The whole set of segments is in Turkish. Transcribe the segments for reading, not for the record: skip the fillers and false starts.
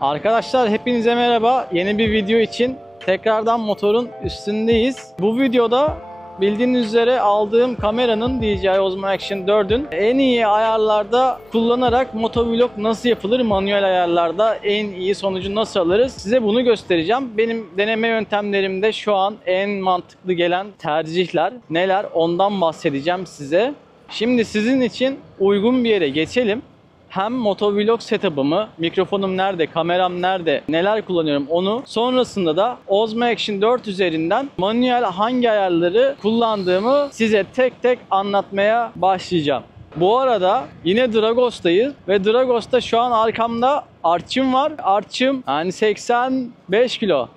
Arkadaşlar hepinize merhaba. Yeni bir video için tekrardan motorun üstündeyiz. Bu videoda bildiğiniz üzere aldığım kameranın DJI Osmo Action 4'ün en iyi ayarlarda kullanarak motovlog nasıl yapılır, manuel ayarlarda en iyi sonucu nasıl alırız size bunu göstereceğim. Benim deneme yöntemlerimde şu an en mantıklı gelen tercihler neler ondan bahsedeceğim size. Şimdi sizin için uygun bir yere geçelim. Hem motovlog setup'ımı, mikrofonum nerede, kameram nerede, neler kullanıyorum onu. Sonrasında da Osmo Action 4 üzerinden manuel hangi ayarları kullandığımı size tek tek anlatmaya başlayacağım. Bu arada yine Dragos'tayız ve Dragos'ta şu an arkamda artçım var. Artçım yani 85 kilo.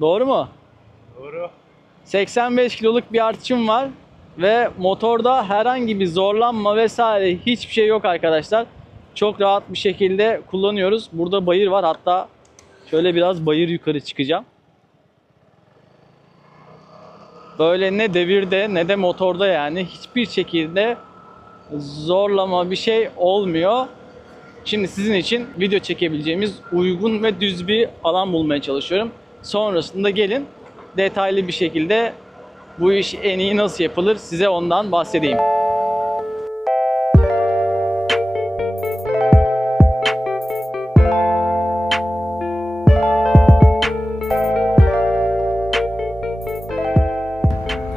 Doğru mu? Doğru. 85 kiloluk bir artçım var ve motorda herhangi bir zorlanma vesaire hiçbir şey yok arkadaşlar. Çok rahat bir şekilde kullanıyoruz. Burada bayır var. Hatta şöyle biraz bayır yukarı çıkacağım. Böyle ne devirde ne de motorda yani hiçbir şekilde zorlama bir şey olmuyor. Şimdi sizin için video çekebileceğimiz uygun ve düz bir alan bulmaya çalışıyorum. Sonrasında gelin detaylı bir şekilde bu iş en iyi nasıl yapılır size ondan bahsedeyim.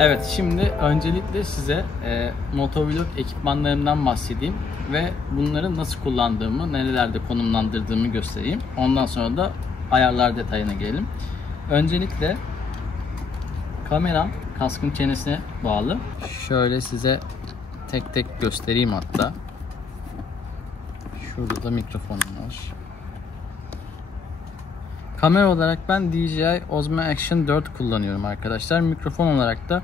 Evet, şimdi öncelikle size motovlog ekipmanlarımdan bahsedeyim ve bunları nasıl kullandığımı, nerelerde konumlandırdığımı göstereyim. Ondan sonra da ayarlar detayına gelelim. Öncelikle kameram kaskın çenesine bağlı. Şöyle size tek tek göstereyim hatta. Şurada da mikrofonum var. Kamera olarak ben DJI Osmo Action 4 kullanıyorum arkadaşlar. Mikrofon olarak da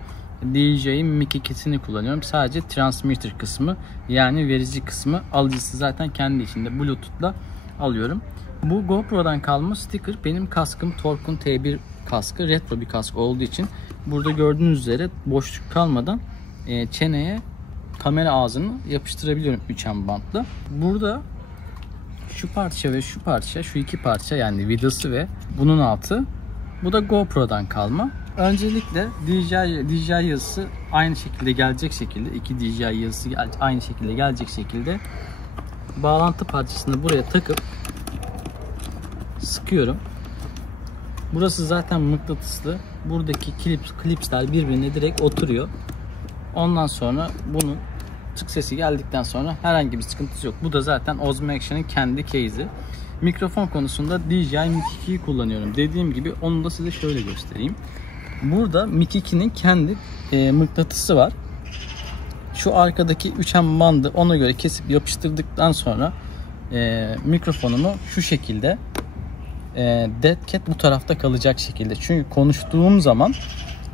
DJI Mic 2'sini kullanıyorum. Sadece transmitter kısmı yani verici kısmı, alıcısı zaten kendi içinde Bluetooth'la alıyorum. Bu GoPro'dan kalma sticker. Benim kaskım Tork'un T1 kaskı. Retro bir kask olduğu için burada gördüğünüz üzere boşluk kalmadan çeneye kamera ağzını yapıştırabiliyorum 3M bantla. Burada şu parça ve şu parça, şu iki parça yani vidası ve bunun altı. Bu da GoPro'dan kalma. Öncelikle DJI yazısı aynı şekilde gelecek şekilde, iki DJI yazısı aynı şekilde gelecek şekilde bağlantı parçasını buraya takıp sıkıyorum. Burası zaten mıknatıslı. Buradaki klipsler birbirine direkt oturuyor. Ondan sonra bunun tık sesi geldikten sonra herhangi bir sıkıntısı yok. Bu da zaten Osmo Action'ın kendi case'i. Mikrofon konusunda DJI Mic 2'yi kullanıyorum. Dediğim gibi onu da size şöyle göstereyim. Burada Mic 2'nin kendi mıknatısı var. Şu arkadaki 3M bandı ona göre kesip yapıştırdıktan sonra mikrofonumu şu şekilde dead cat bu tarafta kalacak şekilde. Çünkü konuştuğum zaman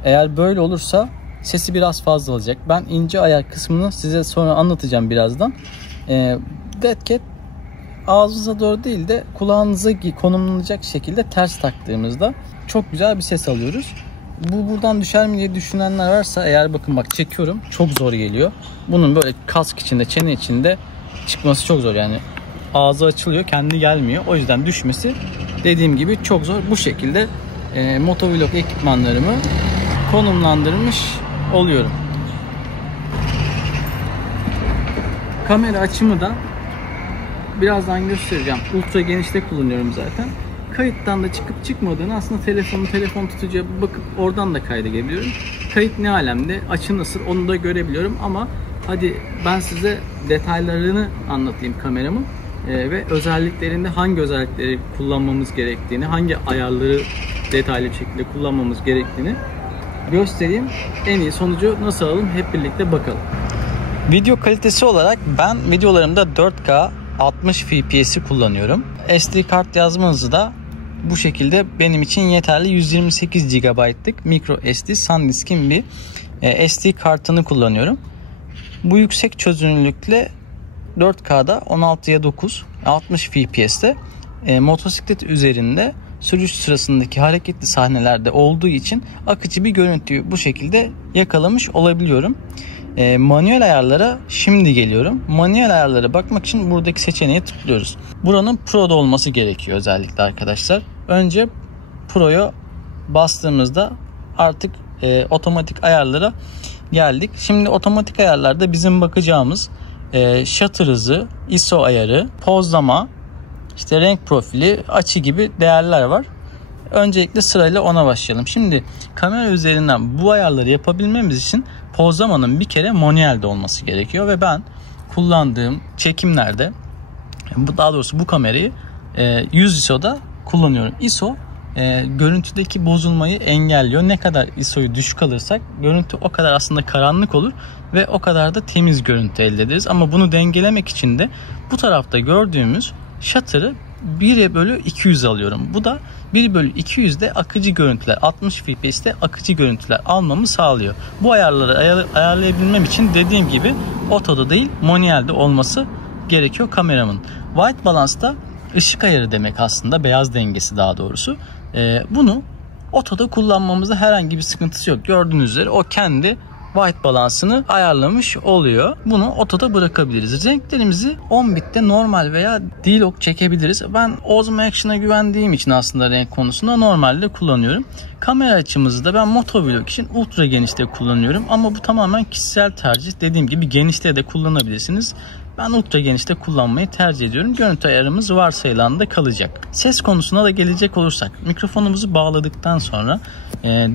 eğer böyle olursa sesi biraz fazla alacak. Ben ince ayar kısmını size sonra anlatacağım birazdan. Dead cat ağzınıza doğru değil de kulağınıza konumlanacak şekilde ters taktığımızda çok güzel bir ses alıyoruz. Bu buradan düşer mi diye düşünenler varsa eğer bakın bak çekiyorum çok zor geliyor. Bunun böyle kask içinde, çene içinde çıkması çok zor yani. Ağzı açılıyor, kendi gelmiyor. O yüzden düşmesi dediğim gibi çok zor. Bu şekilde motovlog ekipmanlarımı konumlandırmış oluyorum. Kamera açımı da birazdan göstereceğim. Ultra genişte kullanıyorum zaten. Kayıttan da çıkıp çıkmadığını aslında telefon tutucuya bakıp oradan da kaydedebiliyorum. Kayıt ne alemde, açı nasıl onu da görebiliyorum ama hadi ben size detaylarını anlatayım kameramın ve özelliklerinde hangi özellikleri kullanmamız gerektiğini, hangi ayarları detaylı bir şekilde kullanmamız gerektiğini göstereyim. En iyi sonucu nasıl alalım hep birlikte bakalım. Video kalitesi olarak ben videolarımda 4K 60 FPS'i kullanıyorum. SD kart yazma hızı da bu şekilde benim için yeterli. 128 GB'lık micro SD SanDisk'in bir SD kartını kullanıyorum. Bu yüksek çözünürlükle 4K'da 16'ya 9 60 FPS'te motosiklet üzerinde sürüş sırasındaki hareketli sahnelerde olduğu için akıcı bir görüntüyü bu şekilde yakalamış olabiliyorum. Manuel ayarlara şimdi geliyorum. Manuel ayarlara bakmak için buradaki seçeneğe tıklıyoruz. Buranın Pro'da olması gerekiyor özellikle arkadaşlar. Önce Pro'ya bastığımızda artık otomatik ayarlara geldik. Şimdi otomatik ayarlarda bizim bakacağımız shutter hızı, ISO ayarı, pozlama, işte renk profili, açı gibi değerler var. Öncelikle sırayla ona başlayalım. Şimdi kamera üzerinden bu ayarları yapabilmemiz için pozlamanın bir kere manuelde olması gerekiyor ve ben kullandığım çekimlerde, daha doğrusu bu kamerayı 100 ISO'da kullanıyorum. ISO görüntüdeki bozulmayı engelliyor. Ne kadar ISO'yu düşük alırsak görüntü o kadar aslında karanlık olur ve o kadar da temiz görüntü elde ederiz. Ama bunu dengelemek için de bu tarafta gördüğümüz shutter'ı 1/200 alıyorum. Bu da 1/200'de akıcı görüntüler, 60 fps'te akıcı görüntüler almamı sağlıyor. Bu ayarları ayarlayabilmem için dediğim gibi otoda değil manuelde olması gerekiyor kameramın. White balance'da ışık ayarı demek aslında, beyaz dengesi daha doğrusu. Bunu otoda kullanmamızda herhangi bir sıkıntısı yok. Gördüğünüz üzere o kendi white balansını ayarlamış oluyor. Bunu otoda bırakabiliriz. Renklerimizi 10 bitte normal veya D-Log çekebiliriz. Ben Osmo Action'a güvendiğim için aslında renk konusunda normalde kullanıyorum. Kamera açımızı da ben motovlog için ultra genişte kullanıyorum. Ama bu tamamen kişisel tercih. Dediğim gibi genişte de kullanabilirsiniz. Ben ultra genişte kullanmayı tercih ediyorum. Görüntü ayarımız varsayılanda kalacak. Ses konusuna da gelecek olursak, mikrofonumuzu bağladıktan sonra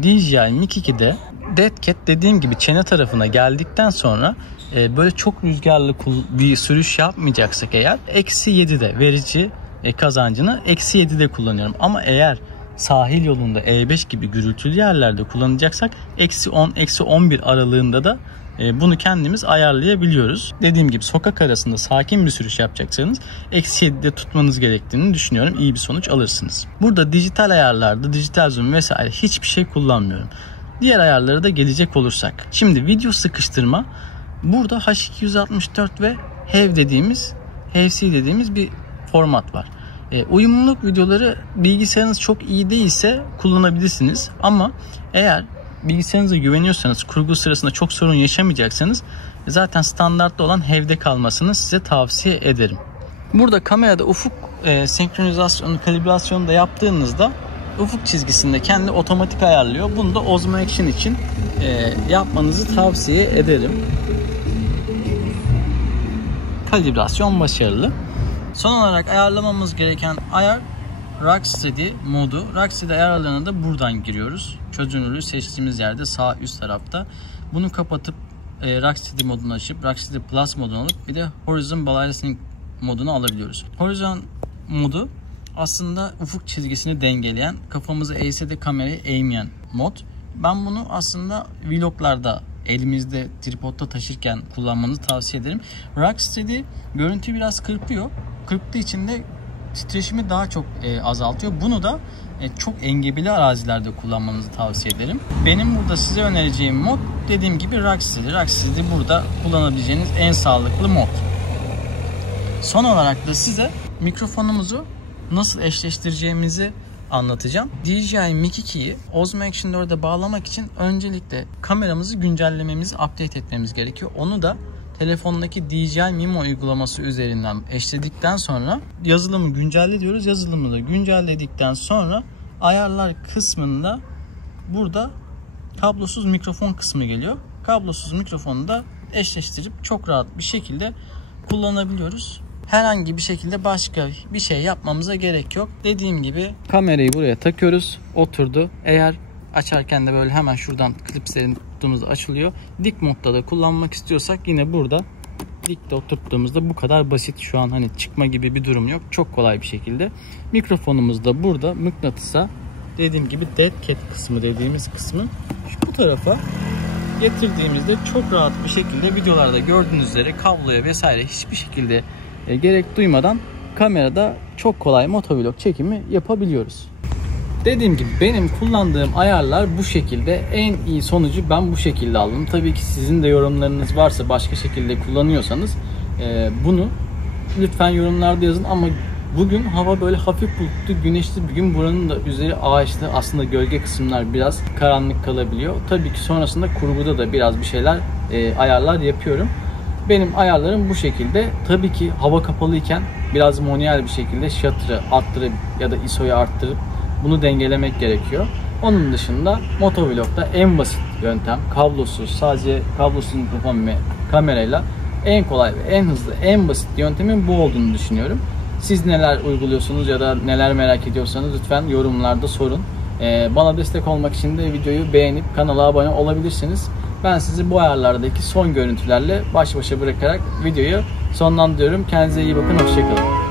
DJI Mic 2'de Dead Cat dediğim gibi çene tarafına geldikten sonra böyle çok rüzgarlı bir sürüş yapmayacaksak eğer -7'de verici kazancını -7'de kullanıyorum. Ama eğer sahil yolunda E5 gibi gürültülü yerlerde kullanacaksak -10, -11 aralığında da bunu kendimiz ayarlayabiliyoruz. Dediğim gibi sokak arasında sakin bir sürüş yapacaksanız -7'de tutmanız gerektiğini düşünüyorum. İyi bir sonuç alırsınız. Burada dijital ayarlarda dijital zoom vesaire hiçbir şey kullanmıyorum. Diğer ayarlara da gelecek olursak. Şimdi video sıkıştırma. Burada H264 ve HEV dediğimiz bir format var. Uyumluluk videoları bilgisayarınız çok iyi değilse kullanabilirsiniz. Ama eğer bilgisayarınıza güveniyorsanız, kurgu sırasında çok sorun yaşamayacaksanız zaten standartta olan HEV'de kalmasını size tavsiye ederim. Burada kamerada ufuk senkronizasyonu, kalibrasyonu da yaptığınızda ufuk çizgisinde kendi otomatik ayarlıyor. Bunu da Osmo Action için yapmanızı tavsiye ederim. Kalibrasyon başarılı. Son olarak ayarlamamız gereken ayar Rocksteady modu. Rocksteady ayarlarına da buradan giriyoruz. Çözünürlüğü seçtiğimiz yerde sağ üst tarafta. Bunu kapatıp Rocksteady modunu açıp Rocksteady Plus modunu alıp bir de Horizon Balancing modunu alabiliyoruz. Horizon modu aslında ufuk çizgisini dengeleyen, kafamızı eğse de kamerayı eğmeyen mod. Ben bunu aslında vloglarda elimizde tripodta taşırken kullanmanızı tavsiye ederim. Rocksteady görüntüyü biraz kırpıyor. Kırptığı için de titreşimi daha çok azaltıyor. Bunu da çok engebeli arazilerde kullanmanızı tavsiye ederim. Benim burada size önereceğim mod dediğim gibi Rocksteady. Rocksteady burada kullanabileceğiniz en sağlıklı mod. Son olarak da size mikrofonumuzu nasıl eşleştireceğimizi anlatacağım. DJI Mic 2'yi Osmo Action 4'e bağlamak için öncelikle kameramızı güncellememiz, update etmemiz gerekiyor. Onu da telefondaki DJI Mimo uygulaması üzerinden eşledikten sonra yazılımı güncelle diyoruz. Yazılımı da güncelledikten sonra ayarlar kısmında burada kablosuz mikrofon kısmı geliyor. Kablosuz mikrofonu da eşleştirip çok rahat bir şekilde kullanabiliyoruz. Herhangi bir şekilde başka bir şey yapmamıza gerek yok. Dediğim gibi kamerayı buraya takıyoruz. Oturdu. Eğer açarken de böyle hemen şuradan klipslerini tuttuğumuzda açılıyor. Dik modda da kullanmak istiyorsak yine burada dikte oturttuğumuzda bu kadar basit. Şu an hani çıkma gibi bir durum yok. Çok kolay bir şekilde. Mikrofonumuz da burada mıknatısa dediğim gibi Dead Cat kısmı dediğimiz kısmı bu tarafa getirdiğimizde çok rahat bir şekilde videolarda gördüğünüz üzere kabloya vesaire hiçbir şekilde gerek duymadan kamerada çok kolay motovlog çekimi yapabiliyoruz. Dediğim gibi benim kullandığım ayarlar bu şekilde. En iyi sonucu ben bu şekilde aldım. Tabii ki sizin de yorumlarınız varsa başka şekilde kullanıyorsanız bunu lütfen yorumlarda yazın ama Bugün hava böyle hafif bulutlu, güneşli bir gün. Buranın da üzeri ağaçlı. Aslında gölge kısımlar biraz karanlık kalabiliyor. Tabii ki sonrasında kurguda da biraz bir şeyler ayarlar yapıyorum. Benim ayarlarım bu şekilde. Tabii ki hava kapalıyken biraz manuel bir şekilde shutter'ı arttırıp ya da ISO'yu arttırıp bunu dengelemek gerekiyor. Onun dışında motovlogda en basit yöntem, kablosuz, sadece kablosuz mikrofon ve kamerayla en kolay ve en hızlı, en basit yöntemin bu olduğunu düşünüyorum. Siz neler uyguluyorsunuz ya da neler merak ediyorsanız lütfen yorumlarda sorun. Bana destek olmak için de videoyu beğenip kanala abone olabilirsiniz. Ben sizi bu ayarlardaki son görüntülerle baş başa bırakarak videoyu sonlandırıyorum. Kendinize iyi bakın, hoşçakalın.